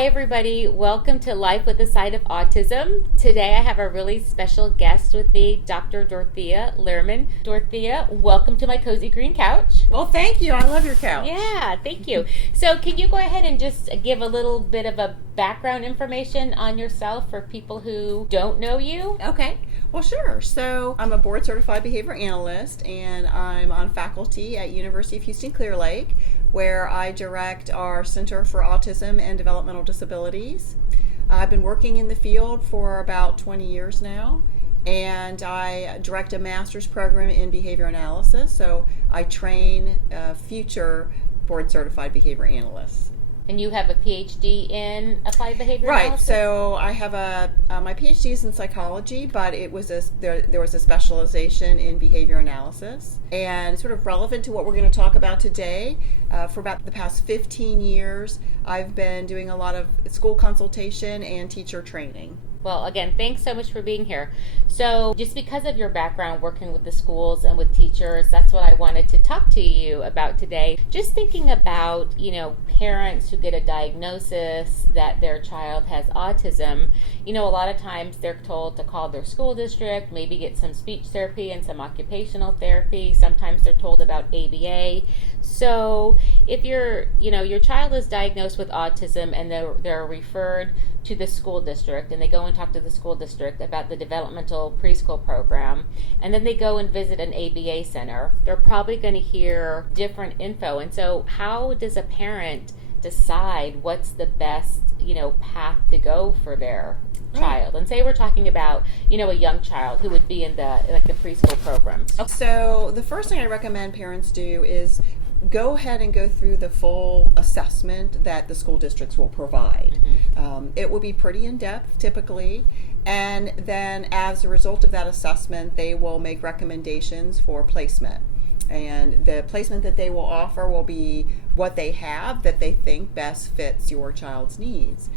Hi everybody, welcome to Life with a Side of Autism. Today I have a really special guest with me, Dr. Dorothea Lerman. Dorothea, welcome to my cozy green couch. Well, thank you. I love your couch. Yeah, thank you. So can you go ahead and just give a little bit of a background information on yourself for people who don't know you? Okay. Well, sure. So I'm a board certified behavior analyst, and I'm on faculty at University of Houston Clearlake, where I direct our Center for Autism and Developmental Disabilities. I've been working in the field for about 20 years now, and I direct a master's program in behavior analysis, so I train future board certified behavior analysts. And you have a PhD in applied behavior Right. analysis? So I have my PhD is in psychology, but it was there was a specialization in behavior analysis, and sort of relevant to what we're going to talk about today. For about the past 15 years, I've been doing a lot of school consultation and teacher training. Well, again, thanks so much for being here. So just because of your background working with the schools and with teachers, that's what I wanted to talk to you about today. Just thinking about, parents who get a diagnosis that their child has autism. A lot of times they're told to call their school district, maybe get some speech therapy and some occupational therapy. Sometimes they're told about ABA. So if your child is diagnosed with autism and they're referred to the school district, and they go and talk to the school district about the developmental preschool program, and then they go and visit an ABA center, they're probably going to hear different info. And so how does a parent decide what's the best path to go for their child? And say we're talking about a young child who would be in the preschool program. So the first thing I recommend parents do is go ahead and go through the full assessment that the school districts will provide. It will be pretty in-depth typically, and then as a result of that assessment, they will make recommendations for placement. And the placement that they will offer will be what they have that they think best fits your child's needs.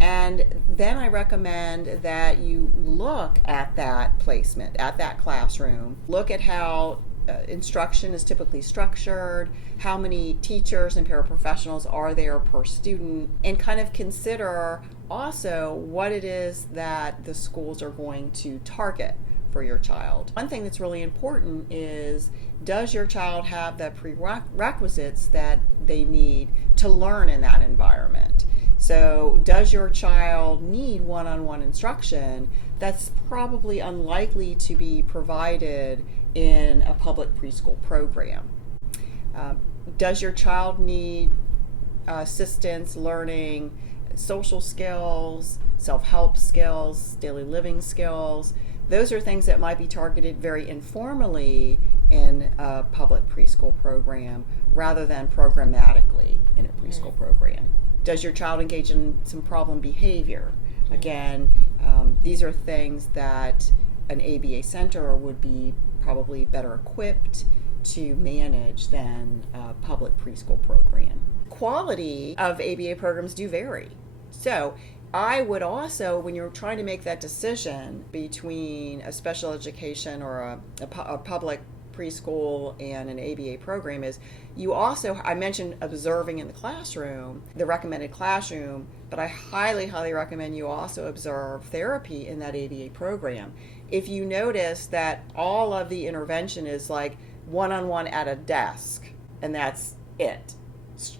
And then I recommend that you look at that placement, at that classroom, look at how instruction is typically structured, how many teachers and paraprofessionals are there per student, and kind of consider also what it is that the schools are going to target for your child. One thing that's really important is, does your child have the prerequisites that they need to learn in that environment? So does your child need one-on-one instruction? That's probably unlikely to be provided in a public preschool program. Does your child need assistance learning social skills, self-help skills, daily living skills? Those are things that might be targeted very informally in a public preschool program rather than programmatically in a preschool program. Does your child engage in some problem behavior? Again, these are things that an ABA center would be probably better equipped to manage than a public preschool program. Quality of ABA programs do vary. So I would also, when you're trying to make that decision between a special education or a public preschool and an ABA program, is you also, I mentioned observing in the classroom, the recommended classroom, but I highly, highly recommend you also observe therapy in that ABA program. If you notice that all of the intervention is like one-on-one at a desk, and that's it,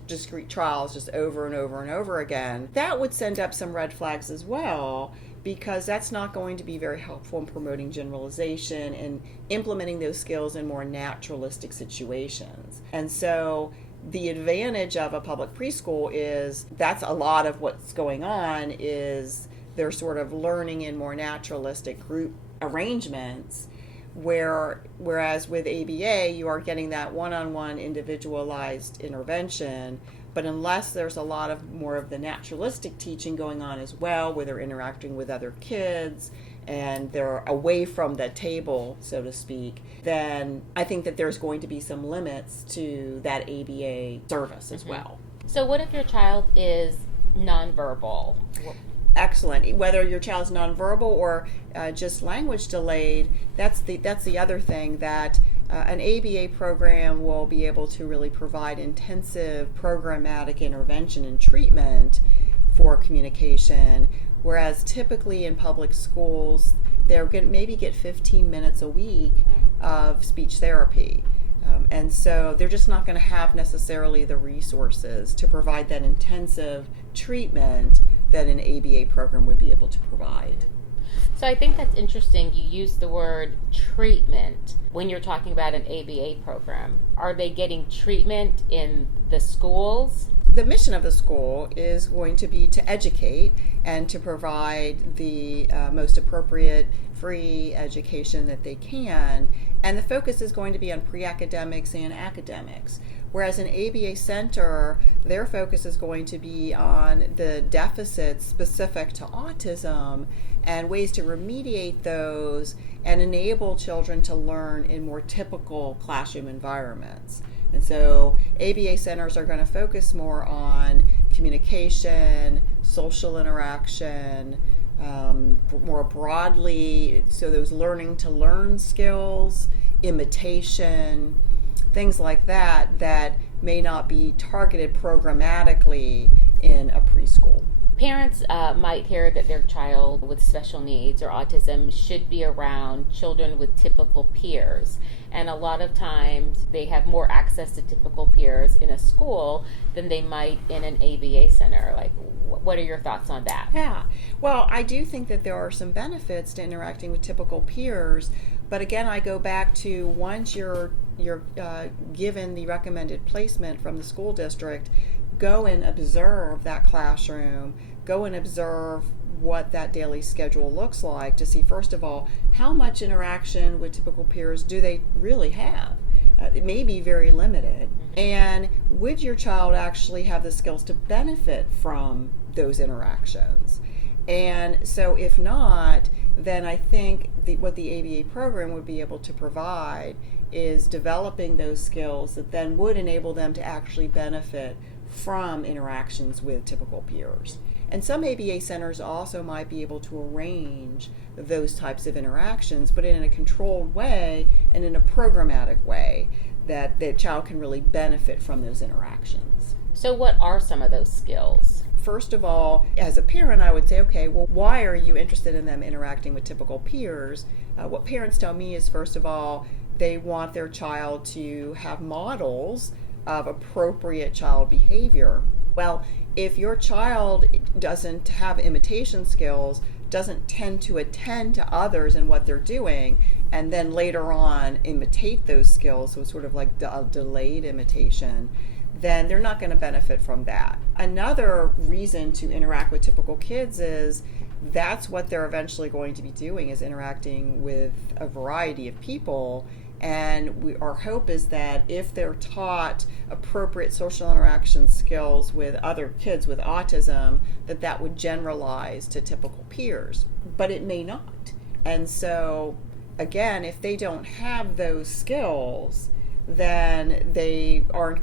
discrete trials just over and over and over again, that would send up some red flags as well, because that's not going to be very helpful in promoting generalization and implementing those skills in more naturalistic situations. And so the advantage of a public preschool is that's a lot of what's going on is they're sort of learning in more naturalistic group arrangements, whereas with ABA you are getting that one-on-one individualized intervention. But unless there's a lot of more of the naturalistic teaching going on as well, where they're interacting with other kids and they're away from the table, so to speak, then I think that there's going to be some limits to that ABA service as well. So what if your child is nonverbal? Excellent. Whether your child's nonverbal or just language delayed, that's the other thing that an ABA program will be able to really provide intensive programmatic intervention and treatment for communication, whereas typically in public schools, they're going to maybe get 15 minutes a week of speech therapy. And so they're just not going to have necessarily the resources to provide that intensive treatment that an ABA program would be able to provide. So I think that's interesting. You use the word treatment when you're talking about an ABA program. Are they getting treatment in the schools? The mission of the school is going to be to educate and to provide the most appropriate free education that they can. And the focus is going to be on pre-academics and academics. Whereas an ABA center, their focus is going to be on the deficits specific to autism and ways to remediate those and enable children to learn in more typical classroom environments. And so ABA centers are going to focus more on communication, social interaction, more broadly, so those learning to learn skills, imitation, things like that that may not be targeted programmatically in a preschool. Parents might hear that their child with special needs or autism should be around children with typical peers. And a lot of times they have more access to typical peers in a school than they might in an ABA center. Like, what are your thoughts on that? Yeah. Well, I do think that there are some benefits to interacting with typical peers. But again, I go back to once you're given the recommended placement from the school district, go and observe that classroom, go and observe what that daily schedule looks like to see, first of all, how much interaction with typical peers do they really have? It may be very limited. And would your child actually have the skills to benefit from those interactions? And so if not, then I think what the ABA program would be able to provide is developing those skills that then would enable them to actually benefit from interactions with typical peers. And some ABA centers also might be able to arrange those types of interactions, but in a controlled way and in a programmatic way that the child can really benefit from those interactions. So what are some of those skills? First of all, as a parent, I would say, okay, well, why are you interested in them interacting with typical peers? What parents tell me is, first of all, they want their child to have models of appropriate child behavior. Well, if your child doesn't have imitation skills, doesn't tend to attend to others and what they're doing, and then later on imitate those skills, so it's sort of like a delayed imitation, then they're not going to benefit from that. Another reason to interact with typical kids is that's what they're eventually going to be doing, is interacting with a variety of people. And our hope is that if they're taught appropriate social interaction skills with other kids with autism, that would generalize to typical peers. But it may not. And so, again, if they don't have those skills, then they aren't,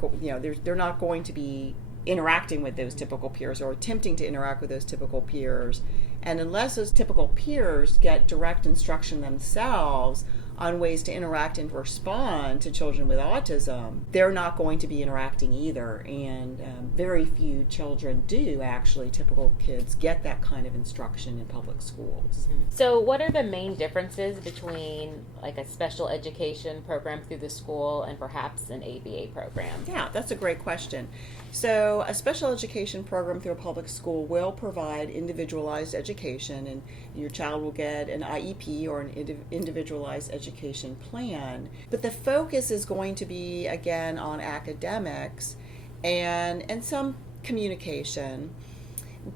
they're not going to be interacting with those typical peers or attempting to interact with those typical peers. And unless those typical peers get direct instruction themselves on ways to interact and respond to children with autism, they're not going to be interacting either. And very few children do, actually, typical kids, get that kind of instruction in public schools. So what are the main differences between like a special education program through the school and perhaps an ABA program? Yeah, that's a great question. So a special education program through a public school will provide individualized education, and your child will get an IEP or an individualized education plan. But the focus is going to be, again, on academics and some communication.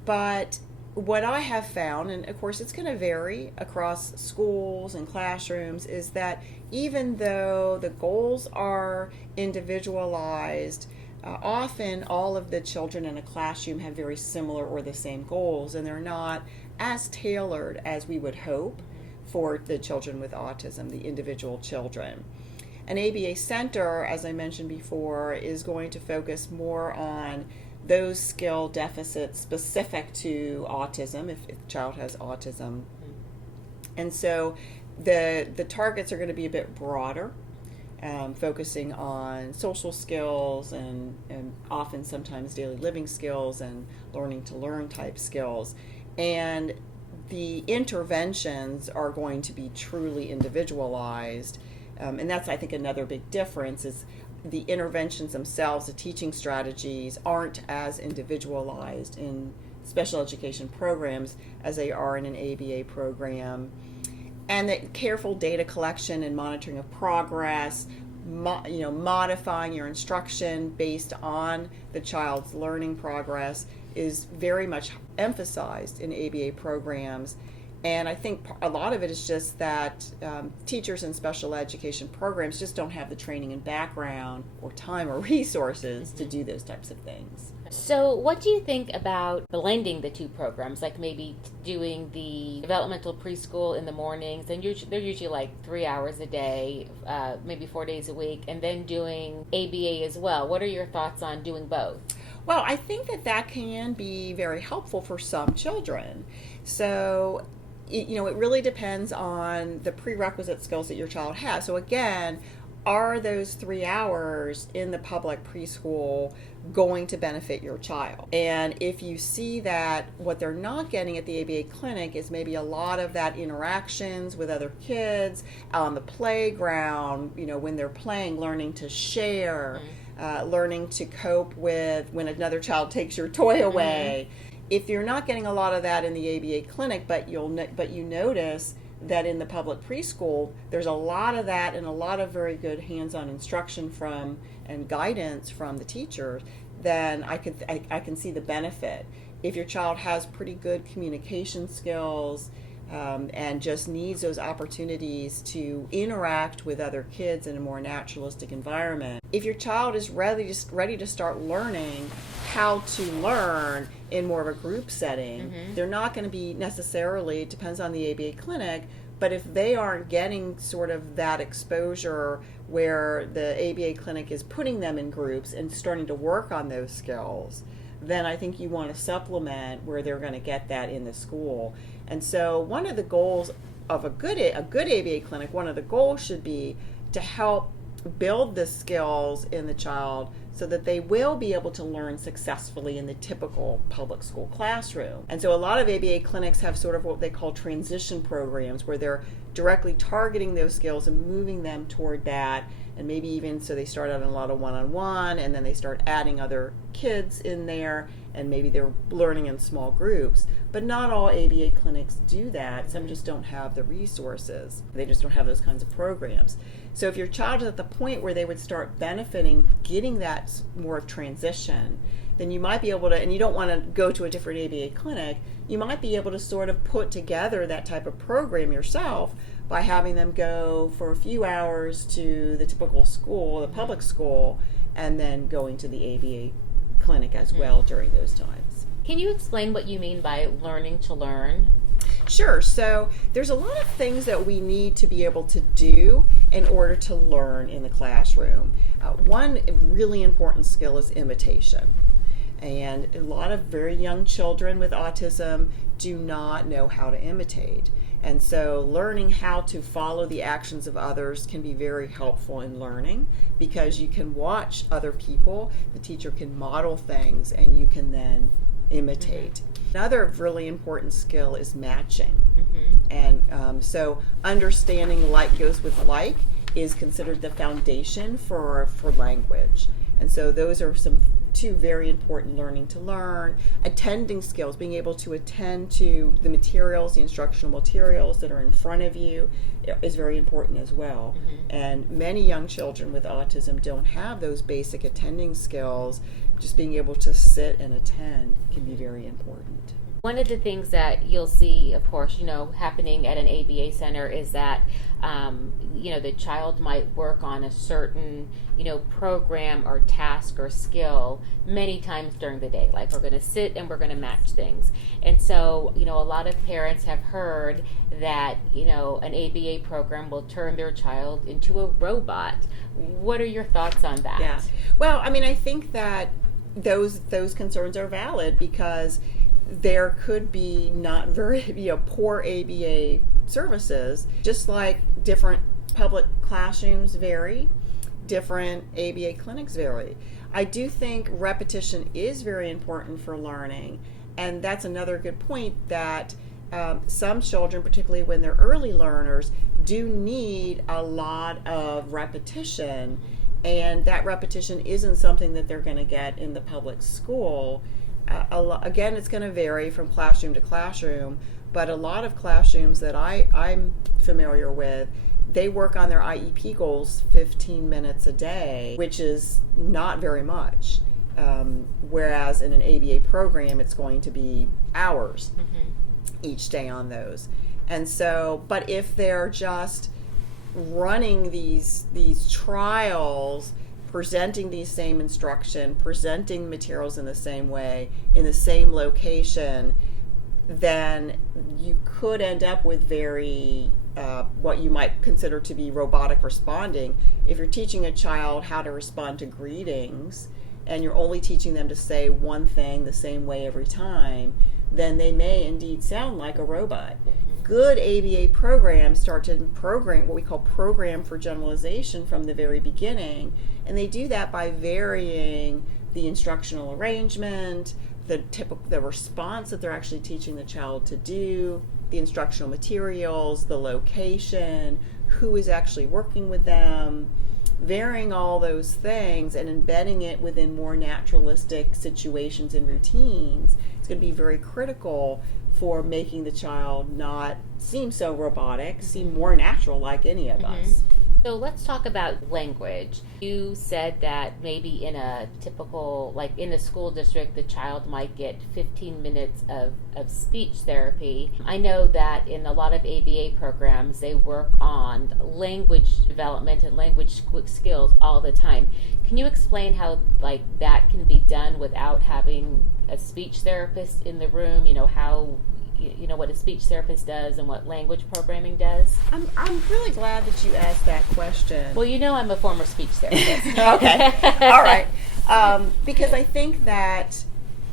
But what I have found, and of course it's going to vary across schools and classrooms, is that even though the goals are individualized, often all of the children in a classroom have very similar or the same goals, and they're not as tailored as we would hope for the children with autism, the individual children. An ABA center, as I mentioned before, is going to focus more on those skill deficits specific to autism, if the child has autism. And so the targets are going to be a bit broader. focusing on social skills and often sometimes daily living skills and learning to learn type skills. And the interventions are going to be truly individualized. And that's, I think, another big difference is the interventions themselves, the teaching strategies, aren't as individualized in special education programs as they are in an ABA program. And the careful data collection and monitoring of progress, modifying your instruction based on the child's learning progress is very much emphasized in ABA programs. And I think a lot of it is just that teachers in special education programs just don't have the training and background or time or resources to do those types of things. So what do you think about blending the two programs, like maybe doing the developmental preschool in the mornings, and they're usually like 3 hours a day, maybe 4 days a week, and then doing ABA as well? What are your thoughts on doing both? Well, I think that can be very helpful for some children. So it really depends on the prerequisite skills that your child has. So again, are those 3 hours in the public preschool going to benefit your child? And if you see that what they're not getting at the ABA clinic is maybe a lot of that interactions with other kids on the playground, when they're playing, learning to share, learning to cope with when another child takes your toy away. If you're not getting a lot of that in the ABA clinic, but you notice that in the public preschool there's a lot of that and a lot of very good hands-on instruction from and guidance from the teachers, then I can see the benefit. If your child has pretty good communication skills and just needs those opportunities to interact with other kids in a more naturalistic environment. If your child is ready to start learning how to learn in more of a group setting, they're not going to be necessarily, it depends on the ABA clinic, but if they aren't getting sort of that exposure where the ABA clinic is putting them in groups and starting to work on those skills, then I think you want to supplement where they're going to get that in the school. And so one of the goals of a good ABA clinic, one of the goals should be to help build the skills in the child so that they will be able to learn successfully in the typical public school classroom. And so a lot of ABA clinics have sort of what they call transition programs where they're directly targeting those skills and moving them toward that. And maybe even so they start out in a lot of one-on-one and then they start adding other kids in there and maybe they're learning in small groups. But not all ABA clinics do that. Some just don't have the resources. They just don't have those kinds of programs. So if your child is at the point where they would start benefiting, getting that more transition, then you might be able to, and you don't want to go to a different ABA clinic, you might be able to sort of put together that type of program yourself by having them go for a few hours to the typical school, the public school, and then going to the ABA clinic as well during those times. Can you explain what you mean by learning to learn? Sure. So there's a lot of things that we need to be able to do in order to learn in the classroom. One really important skill is imitation. And a lot of very young children with autism do not know how to imitate. And so learning how to follow the actions of others can be very helpful in learning because you can watch other people, the teacher can model things, and you can then imitate. Another really important skill is matching. And so understanding like goes with like is considered the foundation for language. And so those are two very important learning to learn. Attending skills, being able to attend to the materials, the instructional materials that are in front of you is very important as well. And many young children with autism don't have those basic attending skills. Just being able to sit and attend can be very important. One of the things that you'll see, of course, happening at an ABA center is that, the child might work on a certain, program or task or skill many times during the day. Like we're going to sit and we're going to match things. And so, a lot of parents have heard that, an ABA program will turn their child into a robot. What are your thoughts on that? Yeah. Well, I think that those concerns are valid because there could be not very poor ABA services, just like different public classrooms vary. different ABA clinics vary. I do think repetition is very important for learning, and that's another good point that some children, particularly when they're early learners, do need a lot of repetition, and that repetition isn't something that they're going to get in the public school. Again, it's going to vary from classroom to classroom, but a lot of classrooms that I'm familiar with, they work on their IEP goals 15 minutes a day, which is not very much. Whereas in an ABA program, it's going to be hours each day on those. And so, but if they're just running these trials, presenting the same instruction, presenting materials in the same way, in the same location, then you could end up with very what you might consider to be robotic responding. If you're teaching a child how to respond to greetings and you're only teaching them to say one thing the same way every time, then they may indeed sound like a robot. Good ABA programs start to program what we call program for generalization from the very beginning, and they do that by varying the instructional arrangement, the response that they're actually teaching the child to do, the instructional materials, the location, who is actually working with them, varying all those things and embedding it within more naturalistic situations and routines. It's going to be very critical for making the child not seem so robotic, seem more natural like any of us. So let's talk about language. You said that maybe in a typical, like in a school district, the child might get 15 minutes of speech therapy. I know that in a lot of ABA programs, they work on language development and language skills all the time. Can you explain how like that can be done without having a speech therapist in the room? You know, how what a speech therapist does and what language programming does? I'm really glad that you asked that question. Well, I'm a former speech therapist. Okay. All right. Because I think that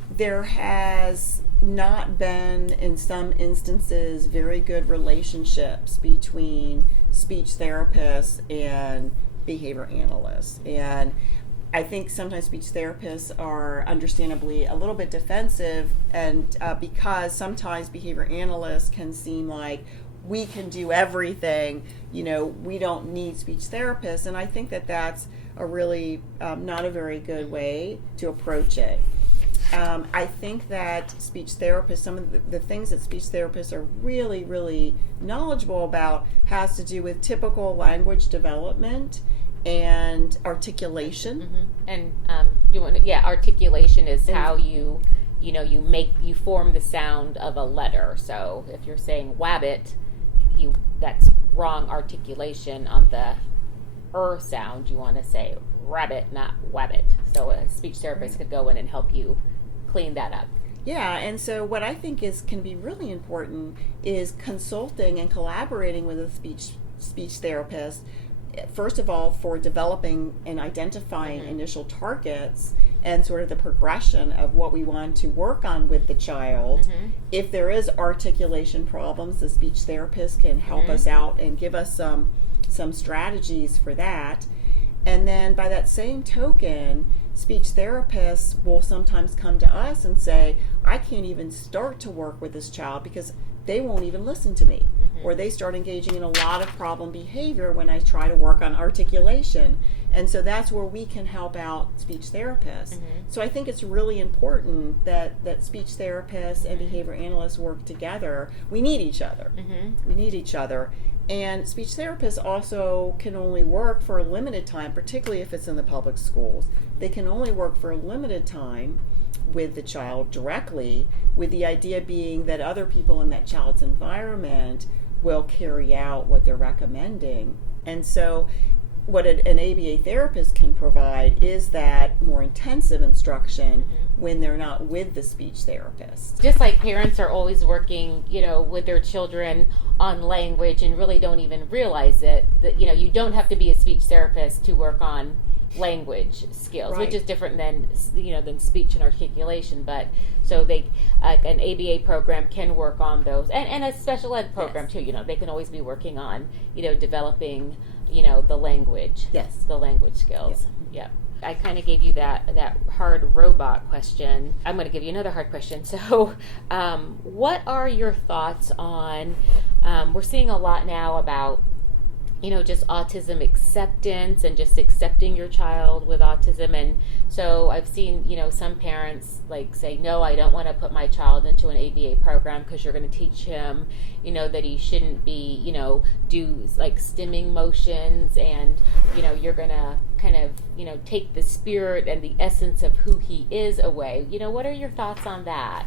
there has not been, in some instances, very good relationships between speech therapists and behavior analysts. And I think sometimes speech therapists are understandably a little bit defensive, and because sometimes behavior analysts can seem like we can do everything, we don't need speech therapists, and I think that that's a really not a very good way to approach it. I think that speech therapists, some of the things that speech therapists are really, really knowledgeable about has to do with typical language development and articulation. And articulation is how you form the sound of a letter. So if you're saying wabbit, that's wrong articulation on the sound. You want to say rabbit, not wabbit. So a speech therapist could go in and help you clean that up. Yeah, and so what I think can be really important is consulting and collaborating with a speech therapist. First of all, for developing and identifying initial targets and sort of the progression of what we want to work on with the child. If there is articulation problems, the speech therapist can help us out and give us some strategies for that. And then by that same token, speech therapists will sometimes come to us and say, I can't even start to work with this child because they won't even listen to me. Or they start engaging in a lot of problem behavior when I try to work on articulation. And so that's where we can help out speech therapists. So I think it's really important that speech therapists and behavior analysts work together. We need each other. We need each other. And speech therapists also can only work for a limited time, particularly if it's in the public schools. They can only work for a limited time with the child directly, with the idea being that other people in that child's environment will carry out what they're recommending. And so what an ABA therapist can provide is that more intensive instruction when they're not with the speech therapist. Just like parents are always working, with their children on language and really don't even realize it, that, you don't have to be a speech therapist to work on language skills, which is different than speech and articulation. But so an ABA program can work on those, and a special ed program too. They can always be working on developing the language. Yes. The language skills. Yeah. Yep. I kind of gave you that hard robot question. I'm going to give you another hard question. So, what are your thoughts on, we're seeing a lot now about, just autism acceptance and just accepting your child with autism. And so I've seen, some parents say, no, I don't want to put my child into an ABA program because you're going to teach him, that he shouldn't be, do stimming motions, and, you're going to kind of, take the spirit and the essence of who he is away. What are your thoughts on that?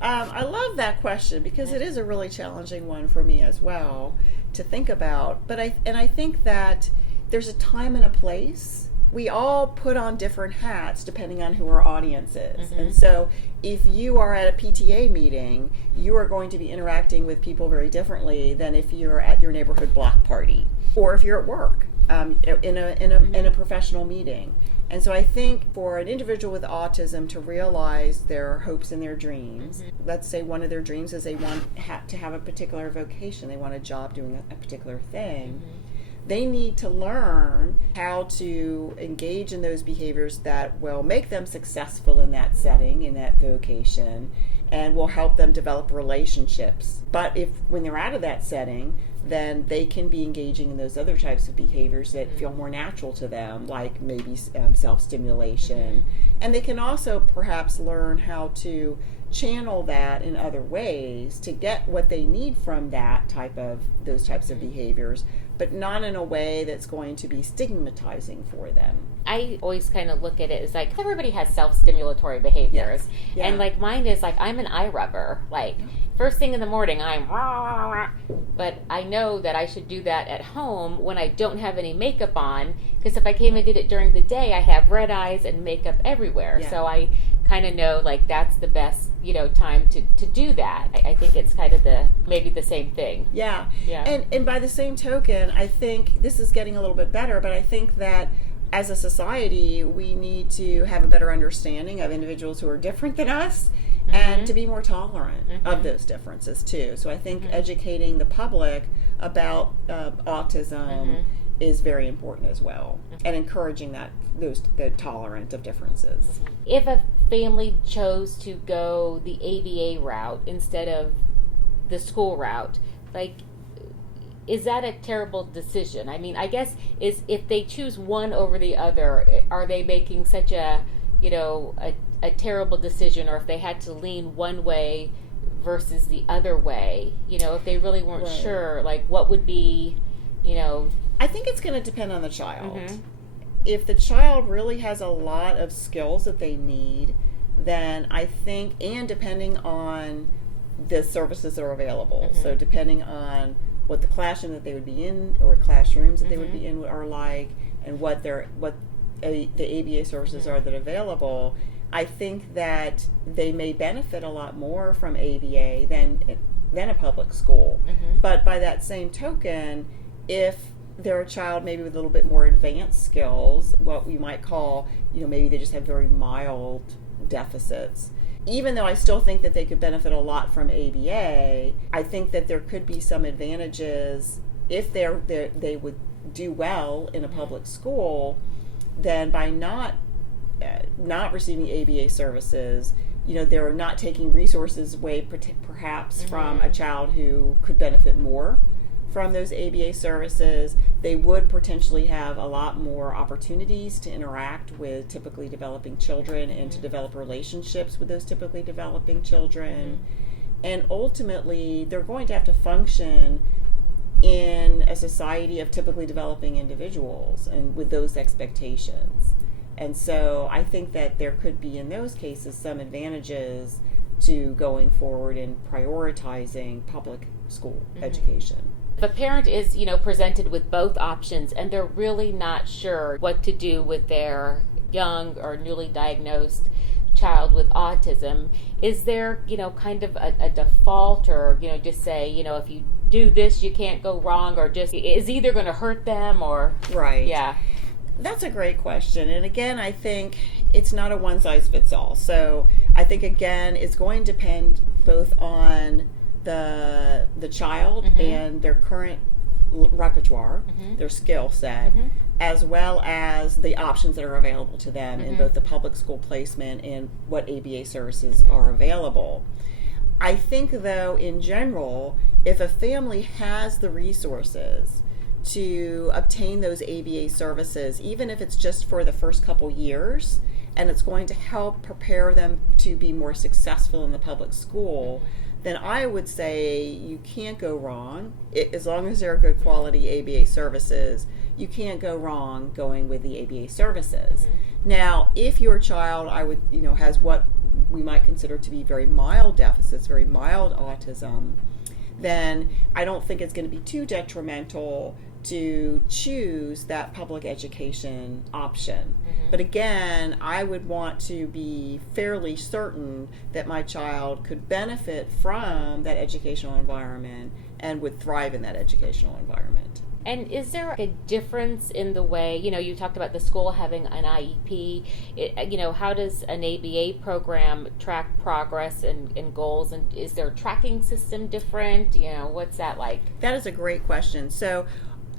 I love that question because it is a really challenging one for me as well to think about. But I think that there's a time and a place. We all put on different hats depending on who our audience is. Mm-hmm. And so if you are at a PTA meeting, you are going to be interacting with people very differently than if you're at your neighborhood block party, or if you're at work in a professional meeting. And so I think for an individual with autism to realize their hopes and their dreams, let's say one of their dreams is they want to have a particular vocation, they want a job doing a particular thing, they need to learn how to engage in those behaviors that will make them successful in that setting, in that vocation, and will help them develop relationships. But if when they're out of that setting, then they can be engaging in those other types of behaviors that feel more natural to them, like maybe self-stimulation. And they can also perhaps learn how to channel that in other ways to get what they need from those types of behaviors, but not in a way that's going to be stigmatizing for them. I always kind of look at it as everybody has self-stimulatory behaviors. Yes. Yeah. And mine is I'm an eye rubber. First thing in the morning, I'm rah, rah, but I know that I should do that at home when I don't have any makeup on, because if I came and did it during the day, I have red eyes and makeup everywhere. Yeah. So I kind of know that's the best time to do that. I think it's kind of maybe the same thing. Yeah. And by the same token, I think this is getting a little bit better, but I think that as a society, we need to have a better understanding of individuals who are different than us, and to be more tolerant of those differences too. So I think educating the public about autism is very important as well, and encouraging the tolerance of differences. If a family chose to go the ABA route instead of the school route, is that a terrible decision? I mean, I guess if they choose one over the other, are they making such a terrible decision? Or if they had to lean one way versus the other way, if they really weren't sure, what would be, I think it's going to depend on the child. If the child really has a lot of skills that they need, then I think, and depending on the services that are available, so depending on what the classroom that they would be in, or classrooms that they would be in are like, and what the ABA services are that are available, I think that they may benefit a lot more from ABA than a public school. But by that same token, if they're a child maybe with a little bit more advanced skills, what we might call, maybe they just have very mild deficits, even though I still think that they could benefit a lot from ABA, I think that there could be some advantages if they would do well in a public school, then by not receiving ABA services, they're not taking resources away perhaps from a child who could benefit more from those ABA services. They would potentially have a lot more opportunities to interact with typically developing children and to develop relationships with those typically developing children. And ultimately, they're going to have to function in a society of typically developing individuals and with those expectations. And so I think that there could be, in those cases, some advantages to going forward and prioritizing public school education. If a parent is, presented with both options and they're really not sure what to do with their young or newly diagnosed child with autism, is there, kind of a default, or, just say, if you do this, you can't go wrong, or just is either going to hurt them or... Right. Yeah. That's a great question. And again, I think it's not a one-size-fits-all. So I think, again, it's going to depend both on the child and their current repertoire, their skill set, as well as the options that are available to them in both the public school placement and what ABA services are available. I think, though, in general, if a family has the resources to obtain those ABA services, even if it's just for the first couple years, and it's going to help prepare them to be more successful in the public school, then I would say you can't go wrong. As long as there are good quality ABA services, you can't go wrong going with the ABA services. Now, if your child, has what we might consider to be very mild deficits, very mild autism, then I don't think it's going to be too detrimental to choose that public education option. But again, I would want to be fairly certain that my child could benefit from that educational environment and would thrive in that educational environment. And is there a difference in the way, you talked about the school having an IEP, how does an ABA program track progress and goals, and is their tracking system different? What's that like? That is a great question. So,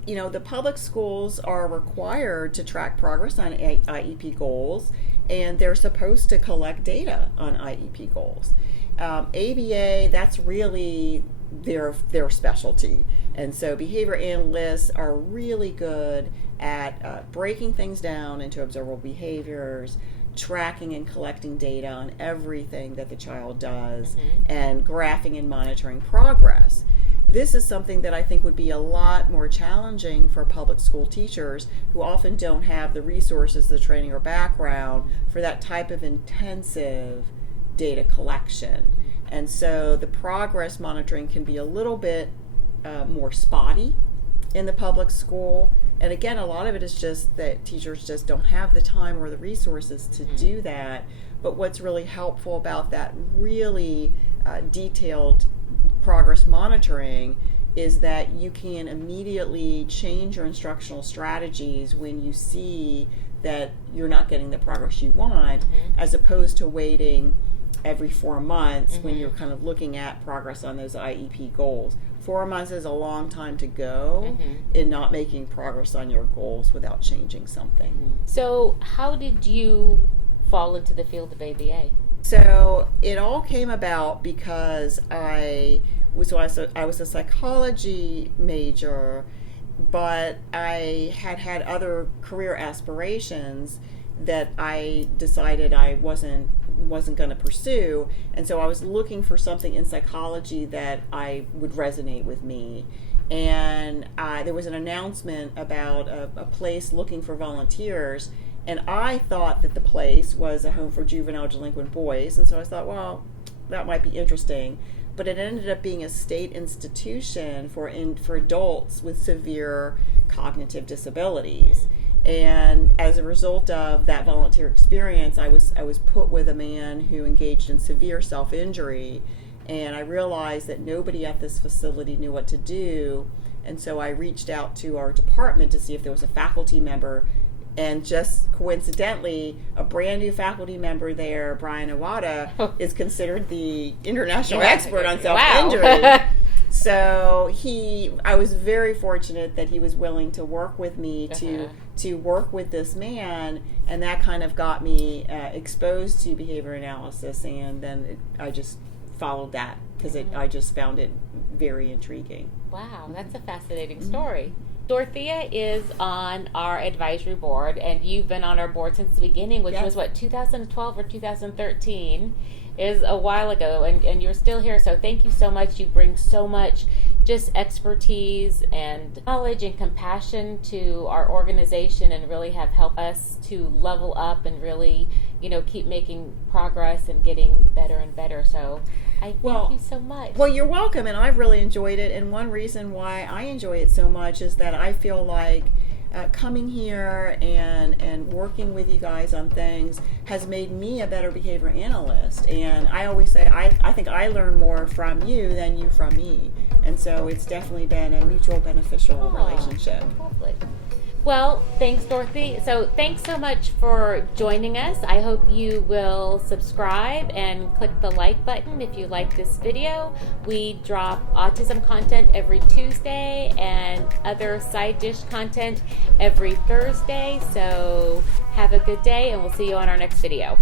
the public schools are required to track progress on IEP goals, and they're supposed to collect data on IEP goals. ABA, that's really their specialty. And so behavior analysts are really good at breaking things down into observable behaviors, tracking and collecting data on everything that the child does, and graphing and monitoring progress. This is something that I think would be a lot more challenging for public school teachers who often don't have the resources, the training, or background for that type of intensive data collection. And so the progress monitoring can be a little bit more spotty in the public school. And again, a lot of it is just that teachers just don't have the time or the resources to do that. But what's really helpful about that really detailed progress monitoring is that you can immediately change your instructional strategies when you see that you're not getting the progress you want, as opposed to waiting every 4 months when you're kind of looking at progress on those IEP goals. 4 months is a long time to go in not making progress on your goals without changing something. So how did you fall into the field of ABA? So it all came about because I was a psychology major, but I had other career aspirations that I decided I wasn't going to pursue, and so I was looking for something in psychology that I would resonate with me. And there was an announcement about a place looking for volunteers, and I thought that the place was a home for juvenile delinquent boys, and so I thought, well, that might be interesting. But it ended up being a state institution for adults with severe cognitive disabilities. And as a result of that volunteer experience, I was put with a man who engaged in severe self-injury, and I realized that nobody at this facility knew what to do. And so I reached out to our department to see if there was a faculty member, and just coincidentally, a brand new faculty member there, Brian Iwata, is considered the international expert on self-injury. Wow. So I was very fortunate that he was willing to work with me to work with this man, and that kind of got me exposed to behavior analysis, and then I just followed that because I just found it very intriguing. Wow, that's a fascinating story. Dorothea is on our advisory board, and you've been on our board since the beginning, which was, 2012 or 2013? Is a while ago, and you're still here, so thank you so much. You bring so much just expertise and knowledge and compassion to our organization, and really have helped us to level up and really, keep making progress and getting better and better. So I thank you so much. Well, you're welcome, and I've really enjoyed it. And one reason why I enjoy it so much is that I feel like coming here and working with you guys on things has made me a better behavior analyst. And I always say I think I learn more from you than you from me. And so it's definitely been a mutual beneficial relationship. Lovely. Well, thanks, Dorothy. So thanks so much for joining us. I hope you will subscribe and click the like button if you like this video. We drop autism content every Tuesday and other side dish content every Thursday. So have a good day, and we'll see you on our next video.